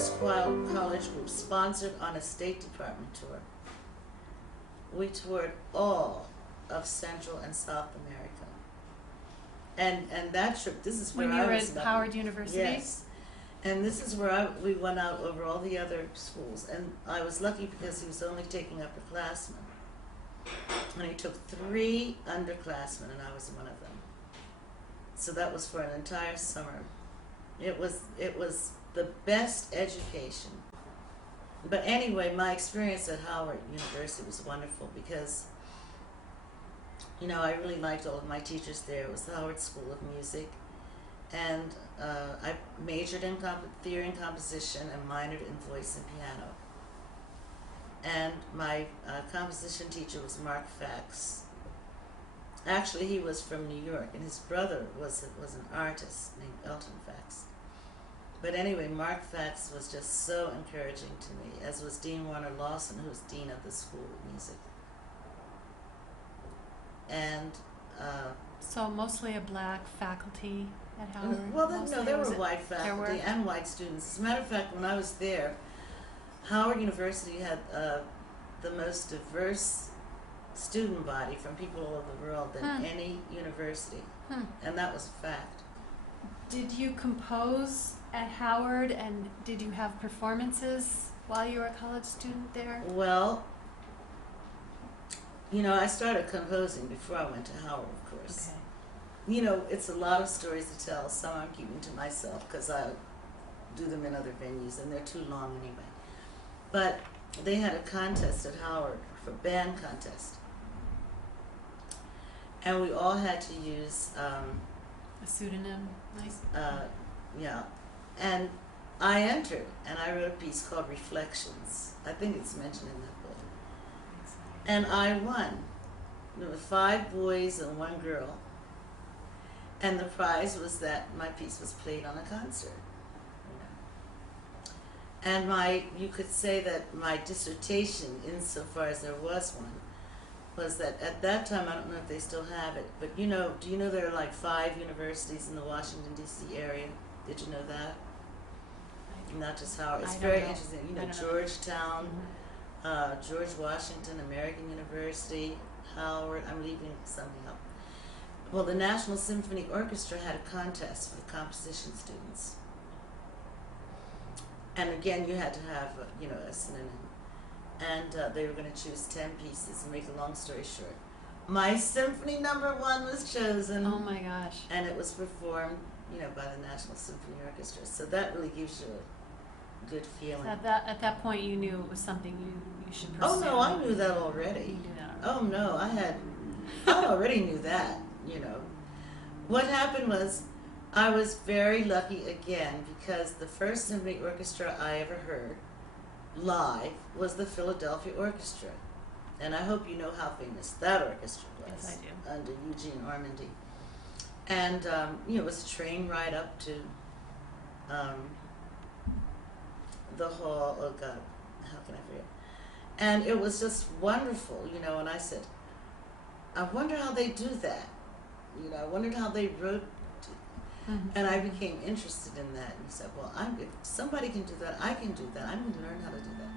first college group sponsored on a State Department tour. We toured all of Central and South America. And that trip, this is where When you I were was at lucky. Howard University? Yes. And this is where we went out over all the other schools. And I was lucky because he was only taking upperclassmen. And he took 3 underclassmen, and I was one of them. So that was for an entire summer. It was the best education. But anyway, my experience at Howard University was wonderful because, you know, I really liked all of my teachers there. It was the Howard School of Music. And I majored in theory and composition and minored in voice and piano. And my composition teacher was Mark Fax. Actually, he was from New York, and his brother was an artist named Elton Fax. But anyway, Mark Fax was just so encouraging to me, as was Dean Warner Lawson, who was dean of the School of Music. And So mostly a black faculty at Howard? well, Mostly, there was were it- white there faculty were? and white students. As a matter of fact, when I was there, Howard University had the most diverse student body from people all over the world than any university, and that was a fact. Did you compose at Howard, and did you have performances while you were a college student there? Well, you know, I started composing before I went to Howard, of course. Okay. You know, it's a lot of stories to tell. Some I'm keeping to myself because I do them in other venues, and they're too long anyway. But they had a contest at Howard for band contest, and we all had to use A pseudonym, nice. yeah, and I entered, and I wrote a piece called Reflections. I think it's mentioned in that book, and I won. There were 5 boys and 1 girl, and the prize was that my piece was played on a concert. And you could say that my dissertation, insofar as there was one, was that at that time, I don't know if they still have it, but you know, do you know there are like 5 universities in the Washington, D.C. area? Did you know that? Not just Howard. It's I don't very know. interesting. You I know, don't know. Georgetown, George Washington, American University, Howard. I'm leaving something up. Well, the National Symphony Orchestra had a contest for the composition students. And again, you had to have, you know, a synonym. And they were going to choose 10 pieces. And make a long story short, my symphony number 1 was chosen. Oh my gosh. And it was performed, you know, by the National Symphony Orchestra. So that really gives you a good feeling. So at that point, you knew it was something you should pursue. Oh no, I knew that already. You knew that already. Oh no, I already knew that, you know. What happened was, I was very lucky again because the first symphony orchestra I ever heard live was the Philadelphia Orchestra. And I hope you know how famous that orchestra was. Yes, I do. Under Eugene Ormandy. And, you know, it was a train ride up to the hall. Oh God, how can I forget? And it was just wonderful, you know, and I said, I wonder how they do that. You know, I wondered how they wrote. And I became interested in that. And he said, well, if somebody can do that, I can do that. I'm going to learn how to do that.